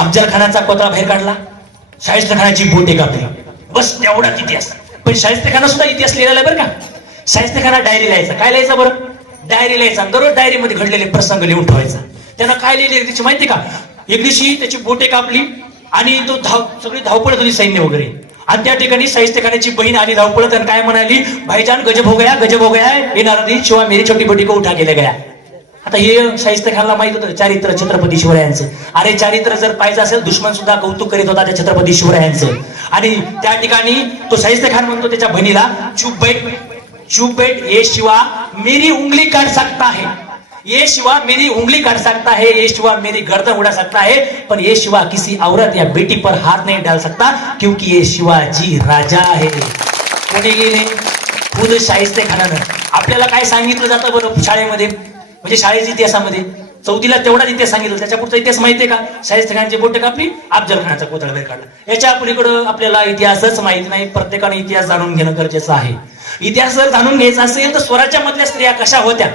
अफजल खानाचा कोतळा बाहेर काढला, शाहिस्ते खानाची बोटे कापली, बस तेवढाच इतिहास. पण शाहिस्ते खाना सुद्धा इतिहास लिहिलेला बरं का. शाहिस्ते खाना डायरी लिहायचा. काय लिहायचा बरं? डायरी लिहायचा. दररोज डायरीमध्ये घडलेले प्रसंग लिहून ठेवायचा. त्यानं काय लिहिले त्याची माहिती का? एक दिवशी त्याची बोटे कापली आणि तो सगळी धावपळ झाली सैन्य वगैरे. आणि त्या ठिकाणी शाहिस्ते खानाची बहीण आली धावपळत आणि काय म्हणाली, भाईजान गजब हो गया, गजब हो गया, ये नारदी शिवा मेरी छोटी बेटी को उठा के ले गया. आता हे शाहिस्ते खानला माहित होतं चारित्र छत्रपती शिवरायांचं. अरे चारित्र जर पाहिजे असेल, दुश्मन सुद्धा कौतुक करीत होता त्या छत्रपती शिवरायांचं. आणि त्या ठिकाणी तो शाहिस्ते खान म्हणतो त्याच्या बहिणीला, चुप बैठ, चुप बैठ, ये शिवा मेरी उंगली काट सकता है, ये शिवा मेरी उंगली काट सकता है, ये शिवा मेरी गर्दन उड़ा सकता है, पर ये शिवा किसी औरत या बेटी पर हाथ नहीं डाल सकता, क्योंकि ये शिवाजी राजा है. कोणी लिहिले? खुद शाहिस्ते खानानं. आपल्याला काय सांगितलं जातं बरं शाळेमध्ये, म्हणजे शाळेच्या इतिहासामध्ये? चौथीला तेवढाच इतिहास सांगितलं, त्याच्या पुढचा इतिहास माहितीये का? शाहिस्ते खानचे बोट कापली, अफजल खानाचा कोतळा बाहेर काढला. याच्या पलीकडं आपल्याला इतिहासच माहित नाही. प्रत्येकाने इतिहास जाणून घेणं गरजेचं आहे. इतिहास जर जाणून घ्यायचा असेल तर स्वराज्यामधल्या स्त्रिया कशा होत्या